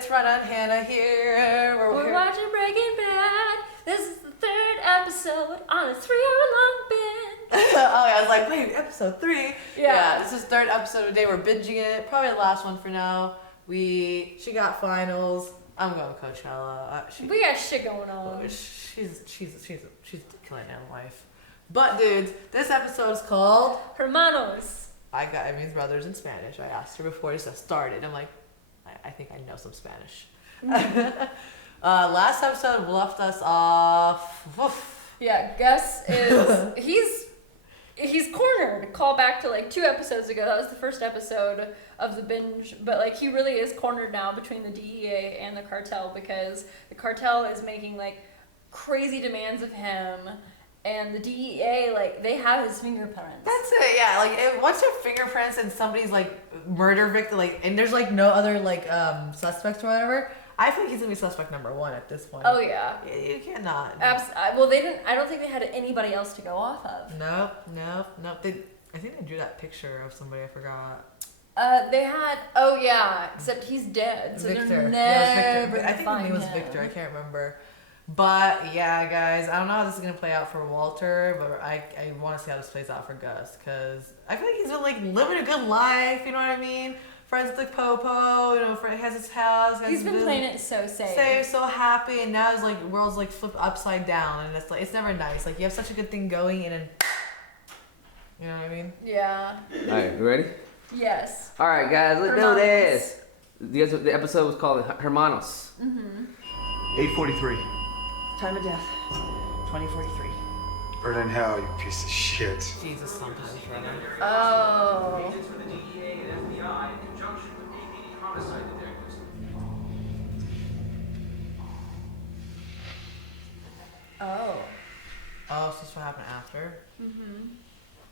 it's Ron and Hannah here. We're watching Breaking Bad. This is the 3rd episode on a 3-hour-long binge. Oh yeah, I was like, wait, episode 3? Yeah. This is 3rd episode today. We're binging it. Probably the last one for now. She got finals. I'm going Coachella. We got shit going on. She's killing it in life. But dudes, this episode is called Hermanos. It means brothers in Spanish. I asked her before it started. I'm like, I think I know some Spanish. Last episode left us off. Oof. Yeah, Gus is he's cornered. Call back to like 2 episodes ago. That was the first episode of the binge. But like he really is cornered now between the DEA and the cartel because the cartel is making like crazy demands of him. And the DEA, like, they have his fingerprints. That's it, yeah. Like, once your fingerprints and somebody's, like, murder victim, like, and there's, like, no other, like, suspects or whatever, I think he's gonna be suspect number 1 at this point. Oh, yeah. You cannot. Well, I don't think they had anybody else to go off of. Nope. I think they drew that picture of somebody, I forgot. They had, oh, yeah, except he's dead, so Victor. they're never Victor. I think his name was Victor, I can't remember. But yeah, guys, I don't know how this is gonna play out for Walter, but I want to see how this plays out for Gus, because I feel like he's been like living a good life. You know what I mean? Friends with the Popo, you know, has his house. He's been playing it so safe, so happy, and now his like world's like flipped upside down, and it's like it's never nice. Like you have such a good thing going, and then you know what I mean? Yeah. All right, you ready? Yes. All right, guys, let's do this. The episode was called Hermanos. 8:43. Time of death, 2043. Burn in hell, you piece of shit. Jesus, sometimes, right? Oh. Oh. Oh, so this what happened after?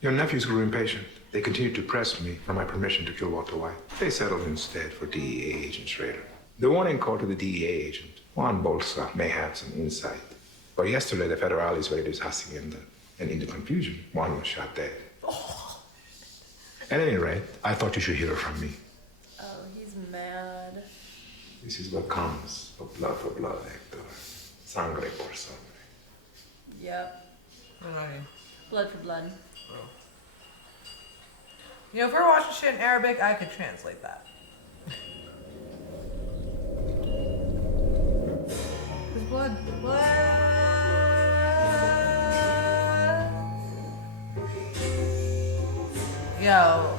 Your nephews grew impatient. They continued to press me for my permission to kill Walter White. They settled instead for DEA agent Schrader. The warning call to the DEA agent, Juan Bolsa, may have some insight. But yesterday, the federales raided his hacienda, and in the confusion, Juan was shot dead. Oh. At any rate, I thought you should hear from me. Oh, he's mad. This is what comes of blood for blood, Hector. Sangre por sangre. Yep. What do I mean? Blood for blood. Oh. You know, if we're watching shit in Arabic, I could translate that. His blood. What? Yo,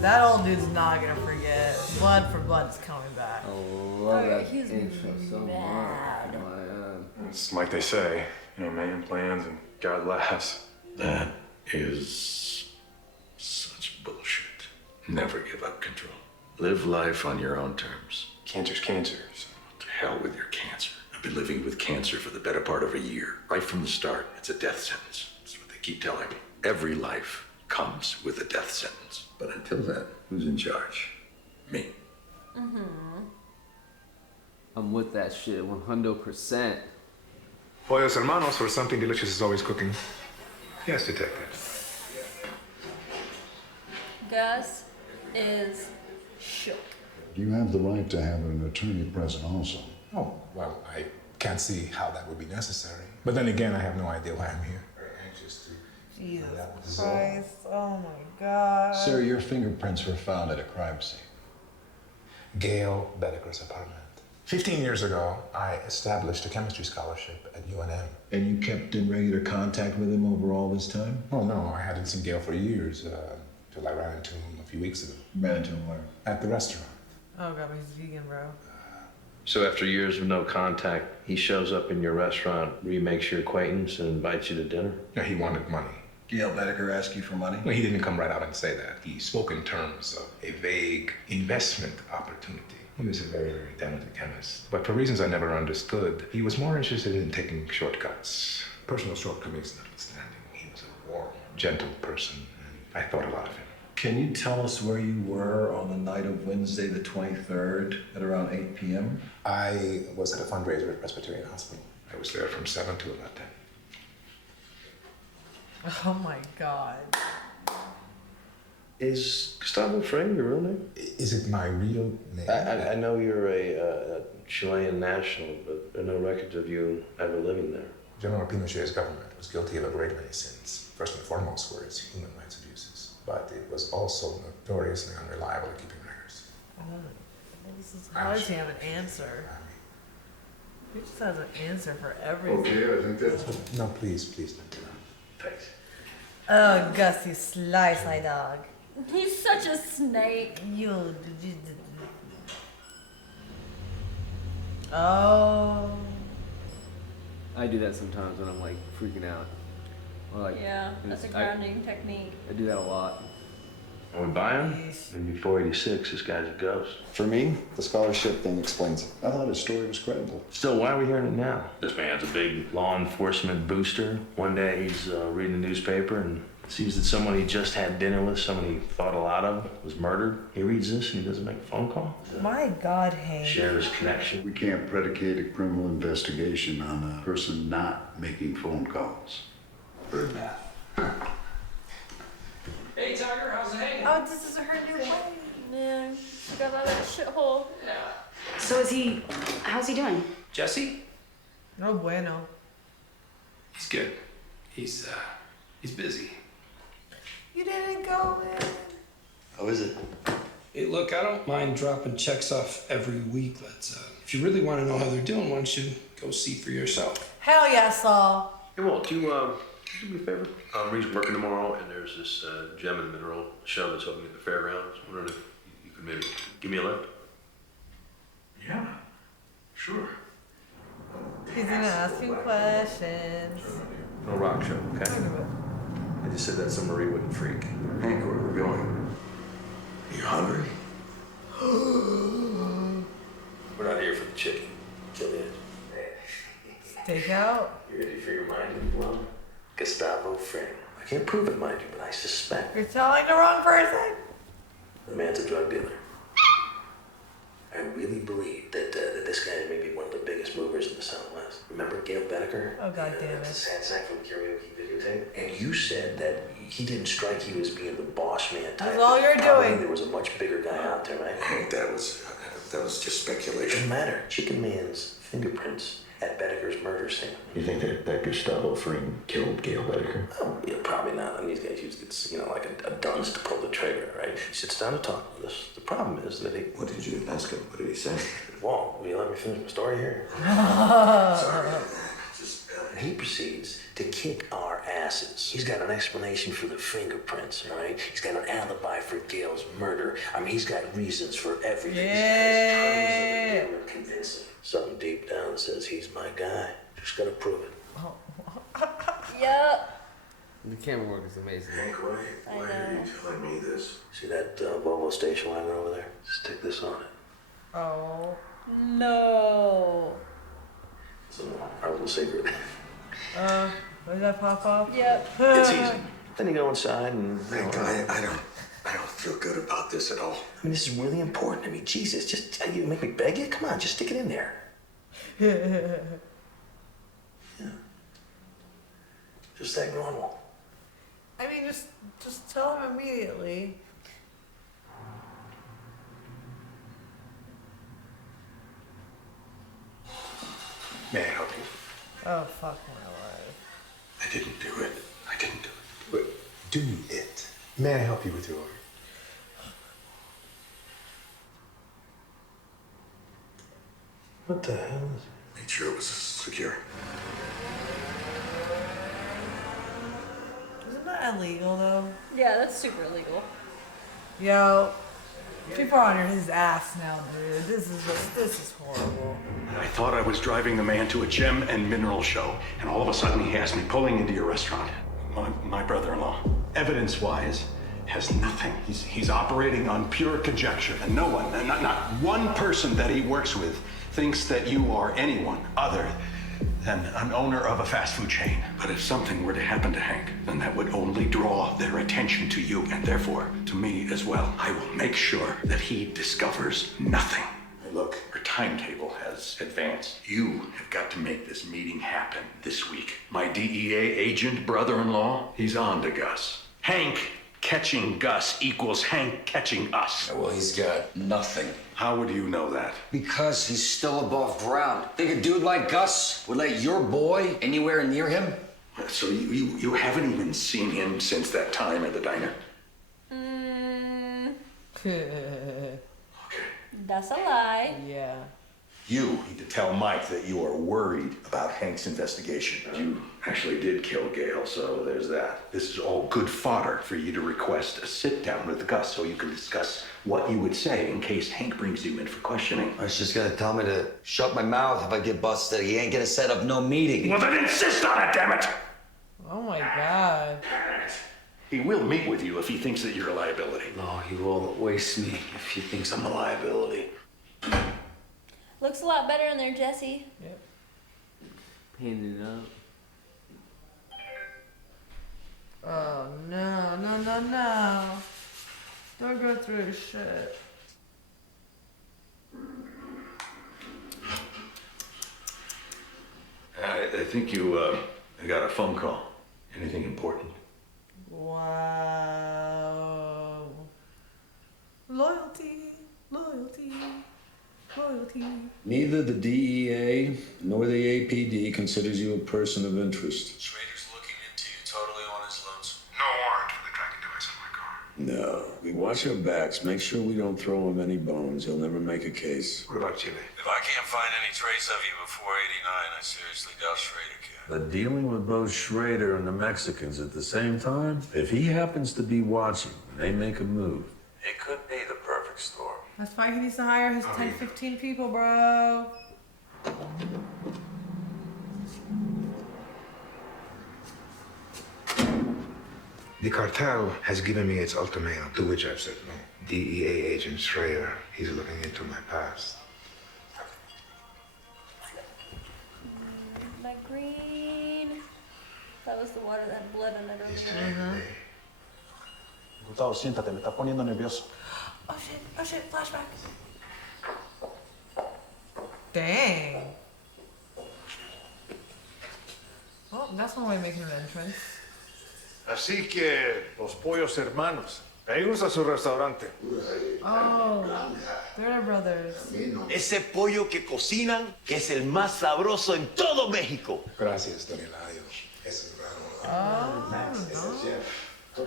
that old dude's not gonna forget. Blood for blood's coming back. I love that He's intro so mad. much. Oh It's like they say, you know, man plans and God laughs. That is such bullshit. Never give up control. Live life on your own terms. Cancer's cancer. So. To hell with your cancer. I've been living with cancer for the better part of a year. Right from the start, it's a death sentence. That's what they keep telling me. Every life comes with a death sentence. But until then, who's in charge? Me. I'm with that shit 100%. Pollos Hermanos, or something delicious is always cooking. Yes, detective. Gus is shook. You have the right to have an attorney present also. Oh, well, I can't see how that would be necessary. But then again, I have no idea why I'm here. Very anxious to... Jesus Christ. Oh my God. Sir, your fingerprints were found at a crime scene. Gail Bedeker's apartment. 15 years ago, I established a chemistry scholarship at UNM. And you kept in regular contact with him over all this time? Oh, no, I hadn't seen Gail for years, till I ran into him a few weeks ago. Ran into him where? At the restaurant. Oh God, he's vegan, bro. So after years of no contact, he shows up in your restaurant, remakes your acquaintance, and invites you to dinner? Yeah, he wanted money. Gail Bedeker asked you for money? Well, he didn't come right out and say that. He spoke in terms of a vague investment opportunity. He was a very, very talented chemist. But for reasons I never understood, he was more interested in taking shortcuts. Personal shortcomings notwithstanding, he was a warm, gentle person, and I thought a lot of him. Can you tell us where you were on the night of Wednesday the 23rd at around 8 p.m.? I was at a fundraiser at Presbyterian Hospital. I was there from 7 to about 10. Oh my God. Is Gustavo Fringe your real name? Is it my real name? I know you're a Chilean national, but there are no records of you ever living there. General Pinochet's government was guilty of a great many sins. First and foremost were its human rights abuses, but it was also notoriously unreliable at keeping records. How does he have an answer? He just has an answer for everything. Okay, I think that's... No, please don't do that. Thanks. Oh, Gus, you sly dog. He's such a snake. You. Oh. I do that sometimes when I'm like freaking out. Or like, Yeah, that's a grounding technique. I do that a lot. And we buy him, and before 86, this guy's a ghost. For me, the scholarship thing explains it. I thought his story was credible. Still, why are we hearing it now? This man's a big law enforcement booster. One day he's reading the newspaper and sees that someone he just had dinner with, someone he thought a lot of, was murdered. He reads this and he doesn't make a phone call. My God, Hank. Share his connection. We can't predicate a criminal investigation on a person not making phone calls. Heard that. Hey, Tiger, how's it hanging? Oh, this is her new wife. Yeah, she got out of that shithole. So how's he doing? Jesse? No bueno. He's good. He's busy. You didn't go in. How is it? Hey, look, I don't mind dropping checks off every week, but if you really want to know how they're doing, why don't you go see for yourself? Hell yeah, Saul. Hey, Walt, do me a favor? Reed's working tomorrow, and there's this gem and mineral show that's opening at the fairgrounds. I'm wondering if you could maybe give me a lift. Yeah, sure. He's gonna ask you questions. No rock show, okay? I just said that so Marie wouldn't freak. Hank, where are we going? You hungry? We're not here for the chicken. Kill it. Takeout? You ready for your mind blown? Gustavo Fringe. I can't prove it, mind you, but I suspect You're telling the wrong person. the man's a drug dealer. I really believe that this guy may be one of the biggest movers in the Southwest. Remember Gail Bedecker? Oh, God damn it. The sad sack from the karaoke videotape? And you said that he didn't strike you as being the boss man type. That's all you're Probably doing. There was a much bigger guy out there, right? Hank, that was just It speculation. doesn't matter. Chicken Man's fingerprints at Bedecker's murder scene. You think that Gustavo Fring killed Gail Bedecker? Oh, yeah, probably not. I mean, these guys use, like a dunce to pull the trigger, right? He sits down to talk with us. The problem is that he... What did you ask him? What did he say? Walt, will you let me finish my story here? Sorry. Just, And he proceeds to kick our asses. He's got an explanation for the fingerprints, all right? He's got an alibi for Gail's murder. I mean, he's got reasons for everything. Yeah. He's got tons of them that are convincing. Something deep down says he's my guy. Just gotta prove it. Yup. The camera work is amazing. Hank, why are you telling me this? See that Volvo station wagon over there? Stick this on it. Oh. No. It's our little secret. Does that pop off? Yep. It's easy. Then you go inside and... Hank, I don't feel good about this at all. I mean, this is really important. I mean, Jesus, just you make me beg you? Come on, just stick it in there. Yeah. Just act normal. I mean, just tell him immediately. May I help you? Oh, fuck my life. I didn't do it. I didn't do it. But do it. May I help you with your order? What the hell is it? Made sure it was secure. Isn't that illegal, though? Yeah, that's super illegal. Yo, people are on his ass now, dude. This is horrible. I thought I was driving the man to a gem and mineral show, and all of a sudden he has me pulling into your restaurant. My brother-in-law, evidence-wise, has nothing. He's operating on pure conjecture, and no one, not one person that he works with, thinks that you are anyone other than an owner of a fast food chain. But if something were to happen to Hank, then that would only draw their attention to you, and therefore to me as well. I will make sure that he discovers nothing. Look, our timetable has advanced. You have got to make this meeting happen this week. My DEA agent brother-in-law, he's on to Gus. Hank Catching Gus equals Hank catching us. Well, he's got nothing. How would you know that? Because he's still above ground. Think a dude like Gus would let your boy anywhere near him? So you haven't even seen him since that time at the diner? That's a lie. Yeah. You need to tell Mike that you are worried about Hank's investigation. You actually did kill Gail, so there's that. This is all good fodder for you to request a sit-down with Gus so you can discuss what you would say in case Hank brings you in for questioning. He's just gonna tell me to shut my mouth if I get busted. He ain't gonna set up no meeting. Well, then insist on it, damn it! Oh my God. He will meet with you if he thinks that you're a liability. No, he won't waste me if he thinks I'm a liability. Looks a lot better in there, Jesse. Yep. Painted it up. Oh no, no, no, no. Don't go through shit. I think you got a phone call. Anything important? Wow. Loyalty, loyalty, loyalty. Neither the DEA nor the APD considers you a person of interest. Schrader's looking into you totally on his lonesome. No warrant for the tracking device on my car. No, we watch our backs, make sure we don't throw him any bones. He'll never make a case. What about Chile? If I can't find any trace of you before 89, I seriously doubt Schrader can. But dealing with both Schrader and the Mexicans at the same time, if he happens to be watching and they make a move, it could be the perfect storm. That's why he needs to hire his 10, 15 people, bro. The cartel has given me its ultimatum, to which I've said no. DEA agent Schrader, he's looking into my past. My green. That was the water that had blood in it earlier. Gustavo, siéntate, me está poniendo nervioso. Oh shit, flashback. Dang. Well, that's one way of making an entrance. Así que los pollos hermanos. Me gusta su restaurante. Oh, they're brothers. Ese pollo que cocinan, que es el más sabroso en todo México. Gracias, Don Eladio. Eso es raro.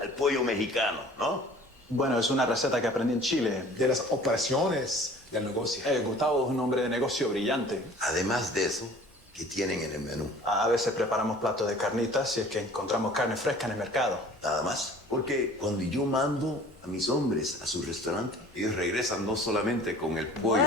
El pollo mexicano, ¿no? Bueno, es una receta que aprendí en Chile. De las operaciones del negocio. Gustavo es un hombre de negocio brillante. Además de eso, ¿qué tienen en el menú? A veces preparamos platos de carnitas si es que encontramos carne fresca en el mercado. Nada más. Porque cuando yo mando a mis hombres a su restaurante, ellos regresan no solamente con el pollo.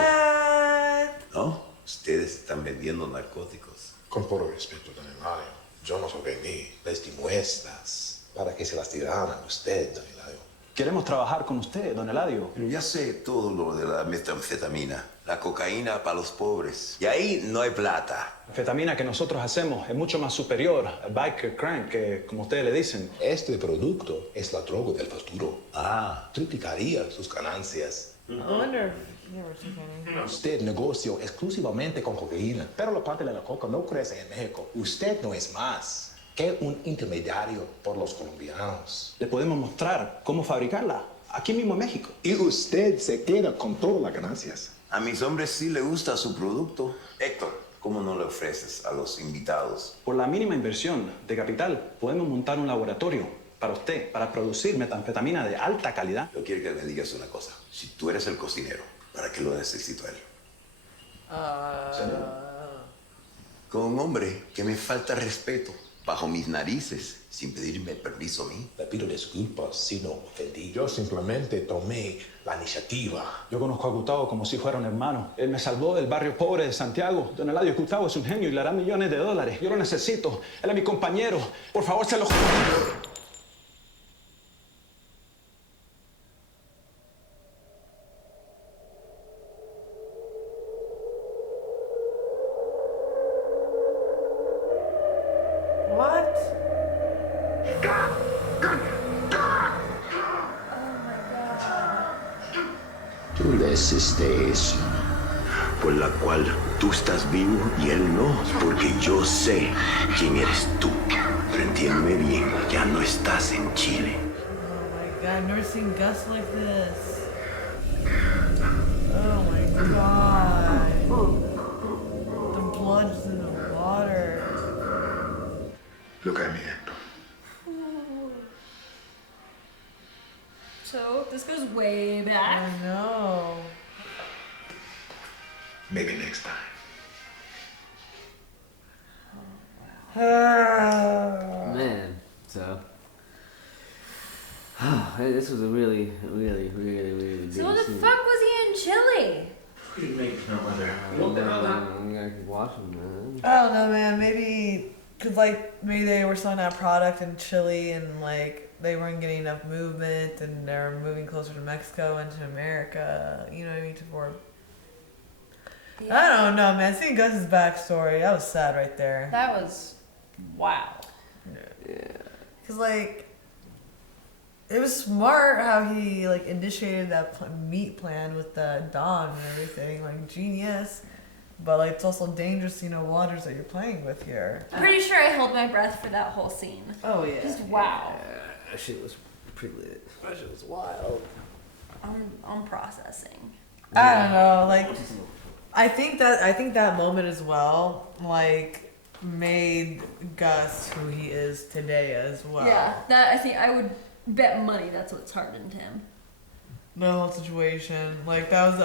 ¿No? Ustedes están vendiendo narcóticos. Con todo respeto, Don Eladio, yo no soy vení. Les di muestras para que se las tiraran a usted, Don Eladio. Queremos trabajar con usted, Don Eladio. Pero ya sé todo lo de la metanfetamina, la cocaína para los pobres. Y ahí no hay plata. La anfetamina que nosotros hacemos es mucho más superior al biker crank, que como ustedes le dicen. Este producto es la droga del futuro. Triplicaría sus ganancias. I wonder if they were taking. Usted negocia exclusivamente con cocaína, pero la parte de la coca no crece en México. Usted no es más que un intermediario por los colombianos. Le podemos mostrar cómo fabricarla aquí mismo en México. Y usted se queda con todas las ganancias. A mis hombres sí les gusta su producto. Héctor, ¿cómo no le ofreces a los invitados? Por la mínima inversión de capital, podemos montar un laboratorio para usted, para producir metanfetamina de alta calidad. Yo quiero que me digas una cosa. Si tú eres el cocinero, ¿para qué lo necesito a él? Con un hombre que me falta respeto, bajo mis narices, sin pedirme permiso a mí. Le pido disculpas si no ofendí. Yo simplemente tomé la iniciativa. Yo conozco a Gustavo como si fuera un hermano. Él me salvó del barrio pobre de Santiago. Don Eladio, Gustavo es un genio y le hará millones de dólares. Yo lo necesito. Él es mi compañero. Por favor, se lo... What? Tú le hiciste eso, por la cual tú estás vivo y él no, porque yo sé quién eres tú. Pero entiéndeme bien, ya no estás en Chile. god, I've never seen Gus like this. Oh my god. The blood's in the water. Look at me, Hector. So this goes way back. I know. Maybe next time. Man, so this was a really So what the fuck was he in Chile? We didn't make no other. I keep watching, man. I don't know, man. Maybe, cause like maybe they were selling that product in Chile and like they weren't getting enough movement and they're moving closer to Mexico and to America. You know what I mean? I don't know, man. Seeing Gus's backstory, that was sad right there. That was wow. Yeah. Cause like, it was smart how he like initiated that meat plan with the Don and everything. Like genius, but like it's also dangerous, you know, waters that you're playing with here. I'm pretty sure I held my breath for that whole scene. Oh yeah. Just wow. Yeah, that shit was pretty lit. That shit was wild. I'm processing. I don't know, like I think that moment as well, like made Gus who he is today as well. Yeah, that I think I would bet money that's what's hardened him. The whole situation, like that was the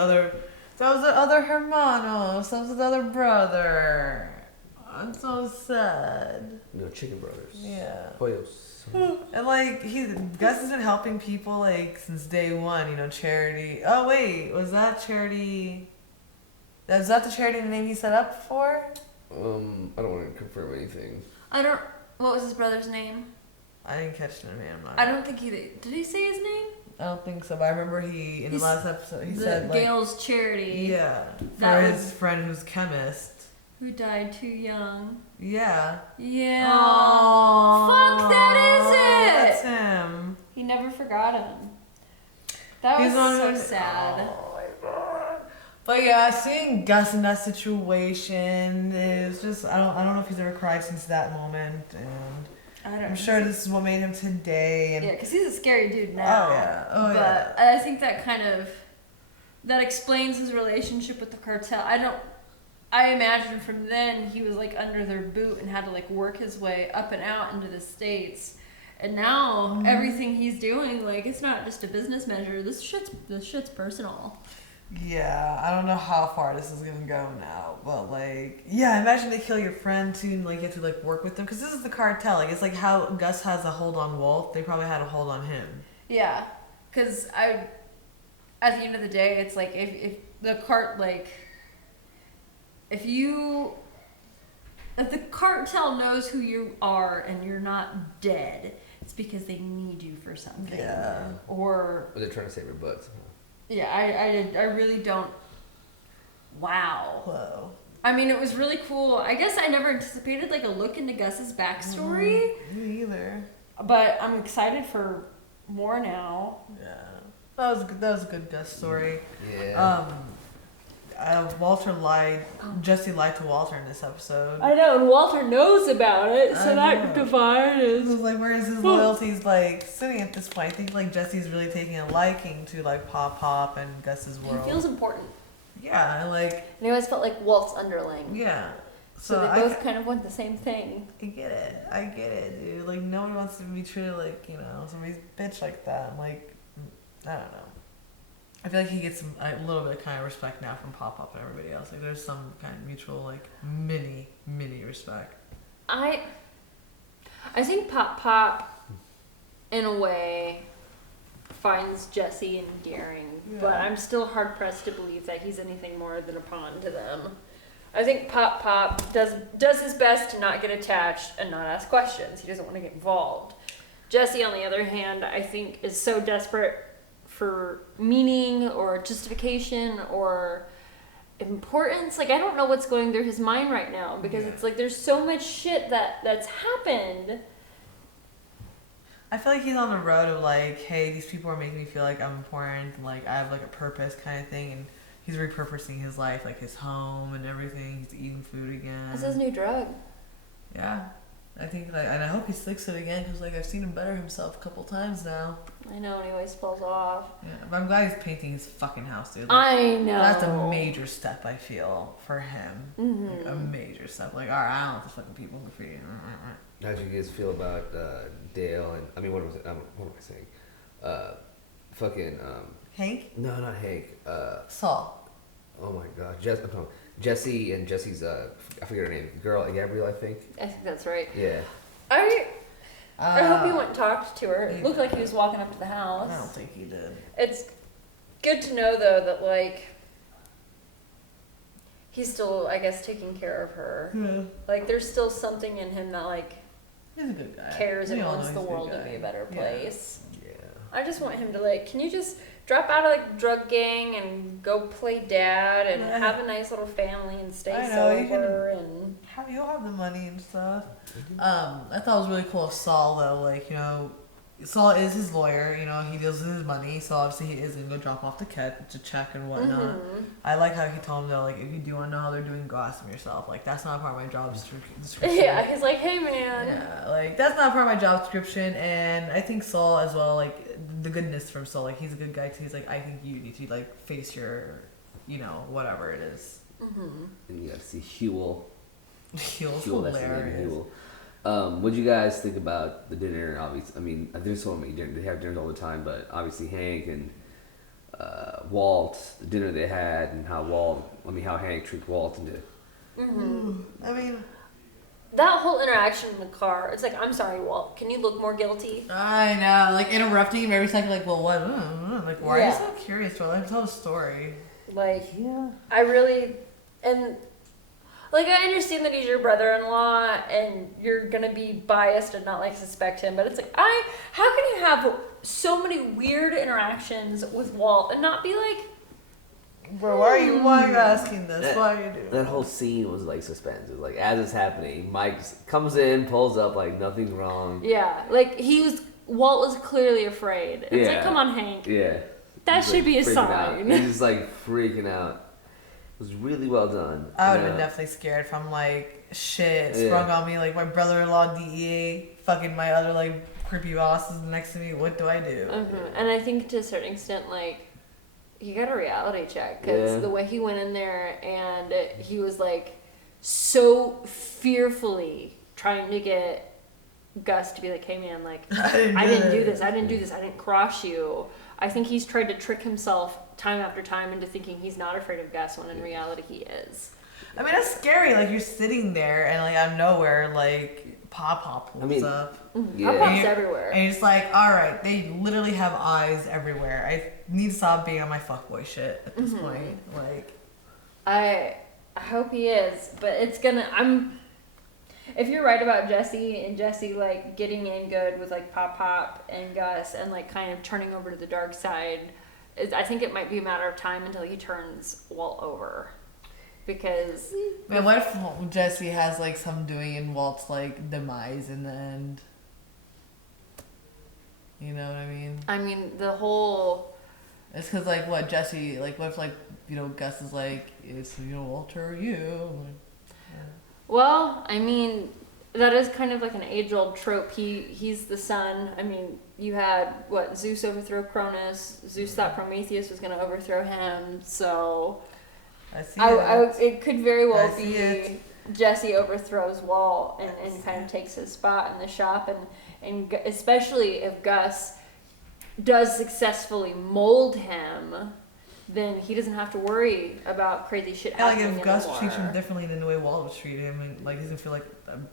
other Hermanos, that was the other brother. I'm so sad. No, Chicken Brothers. Yeah. Pollos. And like Gus has been helping people like since day one, you know, charity. Oh wait, was that charity? Was that the charity name he set up for? I don't want to confirm anything. What was his brother's name? I didn't catch the name. I don't think he did. Did he say his name? I don't think so, but I remember in the last episode he said like Gail's charity. Yeah, That for was- his friend who's chemist. Who died too young. Yeah. Yeah. Aww. Fuck, that is it! That's him. He never forgot him. That He's was one so of- sad. But yeah, seeing Gus in that situation is just I don't know if he's ever cried since that moment, and I'm sure this is what made him today. And Yeah, because he's a scary dude now. Oh yeah, oh but yeah. I think that explains his relationship with the cartel. I imagine from then he was like under their boot and had to like work his way up and out into the States. And now everything he's doing, like it's not just a business measure. This shit's personal. Yeah, I don't know how far this is gonna go now, but like, yeah, imagine they kill your friend too, and like you have to like work with them because this is the cartel. Like it's like how Gus has a hold on Walt, they probably had a hold on him. Yeah, because at the end of the day, it's like if the cartel knows who you are and you're not dead, it's because they need you for something. Yeah. Or they're trying to save your butts. yeah, I really don't. Wow. Whoa. I mean, it was really cool. I guess I never anticipated like a look into Gus's backstory. Me either. But I'm excited for more now. Yeah, that was a good Gus story. Yeah. Walter lied. Jesse lied to Walter in this episode. I know, and Walter knows about it, so I that know. divide is. It was like, where is his loyalties like sitting at this point? I think like Jesse's really taking a liking to like Pop and Gus's world. He feels important. Yeah, like. And he always felt like Walt's underling. Yeah. So they both kind of want the same thing. I get it, dude. Like no one wants to be treated like, you know, somebody's bitch like that. I'm like, I don't know. I feel like he gets a little bit of kind of respect now from Pop and everybody else. Like there's some kind of mutual like mini respect. I think Pop in a way finds Jesse endearing, but I'm still hard pressed to believe that he's anything more than a pawn to them. I think Pop does his best to not get attached and not ask questions. He doesn't want to get involved. Jesse, on the other hand, I think is so desperate for meaning or justification or importance. Like I don't know what's going through his mind right now because it's like there's so much shit that's happened. I feel like he's on the road of like, hey, these people are making me feel like I'm important, and, like I have like a purpose kind of thing, and he's repurposing his life, like his home and everything. He's eating food again. That's his new drug. Yeah. I think, like, and I hope he sticks it again because, like, I've seen him better himself a couple times now. I know, and he always falls off. Yeah, but I'm glad he's painting his fucking house, dude. Like, I know. That's a major step, I feel, for him. Mm-hmm. Like, a major step. Like, alright, I don't want this fucking people for free. How do you guys feel about Dale and I mean what am I saying? Hank? No, not Hank. Saul. Oh my God, Jesse and Jesse's I forget her name. Girl, Gabrielle, I think. I think that's right. Yeah. I hope he went and talked to her. It looked like he was walking up to the house. I don't think he did. It's good to know though that like he's still, I guess, taking care of her. Yeah. Like there's still something in him that like He's a good guy. cares and We all wants know the he's a good world to guy. be a better Yeah. place. Yeah. I just want him to like, can you just drop out of like drug gang and go play dad and Yeah. have a nice little family and stay I know, you sober and You'll have the money and stuff. I thought it was really cool of Saul though, like, you know, Saul is his lawyer, you know, he deals with his money, so obviously he is gonna go drop off the check and whatnot. Mhm. I like how he told him though, like, if you do wanna know how they're doing, go ask them yourself. Like, that's not part of my job description. yeah, he's like, hey man. Yeah, like, that's not part of my job description, and I think Saul as well, like, the goodness from Saul, like, he's a good guy, because he's like, I think you need to, like, face your, you know, whatever it is. Mm-hmm. And you got to see Huel. Huel's Huel, that's the name, hilarious. Huel. What do you guys think about the dinner? Obviously, I mean, there's so many dinners. They have dinners all the time, but obviously Hank and Walt, the dinner they had, and how Hank tricked Walt into. Mm-hmm. I mean, that whole interaction in the car, it's like, I'm sorry, Walt, can you look more guilty? I know, like, interrupting him every second, like, well, what? Like, why are you Yeah. so curious, bro? Like, tell a story. Like, I really, and like, I understand that he's your brother-in-law and you're gonna be biased and not like suspect him, but it's like, how can you have so many weird interactions with Walt and not be like, Bro, why are you asking this? Why are you doing That whole scene was like suspense. It was like, as it's happening, Mike comes in, pulls up, like nothing's wrong. yeah, like Walt was clearly afraid. It's like, come on, Hank. Yeah. That He's, should be a freaking sign. out. He's just like freaking out. It was really well done. I would have been definitely scared if I'm like, shit, sprung on me, like my brother-in-law DEA, fucking my other like creepy boss is next to me. What do I do? And I think to a certain extent, like, he got a reality check because the way he went in there and he was like so fearfully trying to get Gus to be like, hey man, like, I didn't do this, I didn't cross you. I think he's tried to trick himself time after time into thinking he's not afraid of Gus when in reality he is. I mean, that's scary. Like, you're sitting there and like out of nowhere, like Pop pulls up. Pop-Pop's everywhere. And you're just like, all right, they literally have eyes everywhere. I need to stop being on my fuckboy shit at this point. Like, I hope he is, but it's gonna. If you're right about Jesse and Jesse like getting in good with like Pop and Gus and like kind of turning over to the dark side, I think it might be a matter of time until he turns Walt over. Because man, what if Jesse has like some doing in Walt's like demise in the end? You know what I mean? I mean, the whole. It's because like what Jesse like what if like Gus is like it's Walter or you. Well, I mean, that is kind of like an age-old trope. He's the son. I mean, you had Zeus overthrow Cronus. Zeus thought Prometheus was going to overthrow him. So it could very well be Jesse overthrows Walt and kind of takes his spot in the shop, and especially if Gus does successfully mold him, then he doesn't have to worry about crazy shit happening like if Gus anymore. treats him differently than the way Walt was treating him, and like he's gonna feel like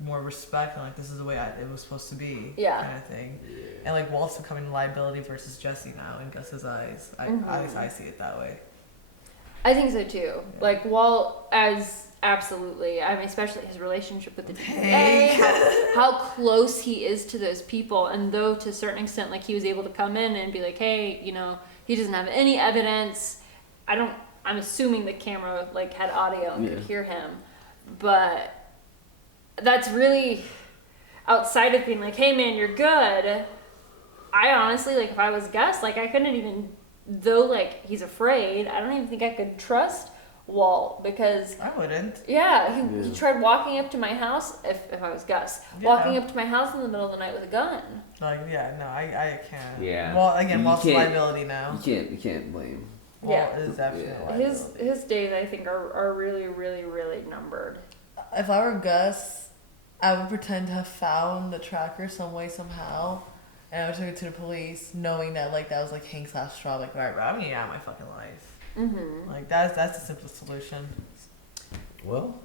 more respect and like this is the way it was supposed to be, kind of thing. And like Walt's becoming a liability versus Jesse now in Gus's eyes. I see it that way. I think so too. Yeah. Like Walt absolutely. I mean, especially his relationship with the DA, how close he is to those people, and though to a certain extent, like he was able to come in and be like, hey, he doesn't have any evidence. I'm assuming the camera like had audio and could hear him, but that's really outside of being like, hey man, you're good. I honestly, like, if I was Gus, like I couldn't even, though like he's afraid, I don't even think I could trust Walt because I wouldn't. Yeah, he tried walking up to my house. If I was Gus, walking up to my house in the middle of the night with a gun. Like I can't. Yeah. Well, again, Walt's can't- liability now. You can't blame. Walt is definitely liability. His days I think are really really really numbered. If I were Gus, I would pretend to have found the tracker some way somehow, and I would take it to the police, knowing that like that was like Hank's last straw. Like, all right, bro, I'm getting out of my fucking life. Mm-hmm. Like that's the simplest solution. Well,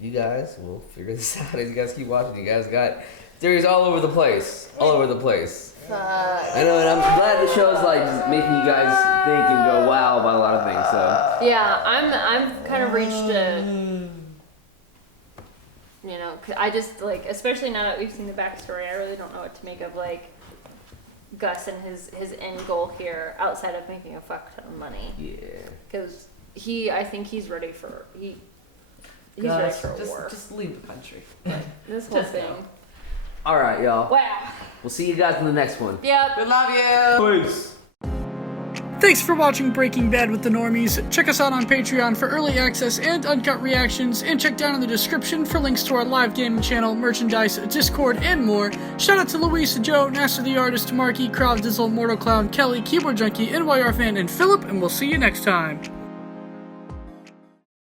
you guys will figure this out as you guys keep watching. You guys got theories all over the place. All over the place. I know, and I'm glad the show's like making you guys think and go wow about a lot of things. So Yeah, I'm kind of reached a, you know, 'cause I just like, especially now that we've seen the backstory, I really don't know what to make of like Gus and his end goal here outside of making a fuck ton of money. Yeah. Because I think he's ready for he's ready Gus, for a war. just leave the country. This whole just thing. go. all right, y'all. Wow. We'll see you guys in the next one. Yep. We love you. Peace. Thanks for watching Breaking Bad with the Normies. Check us out on Patreon for early access and uncut reactions, and check down in the description for links to our live gaming channel, merchandise, Discord, and more. Shout out to Luis, Joe, Nasser the Artist, Marky, Krav Dizzle, Mortal Clown, Kelly, Keyboard Junkie, NYR Fan, and Philip, and we'll see you next time.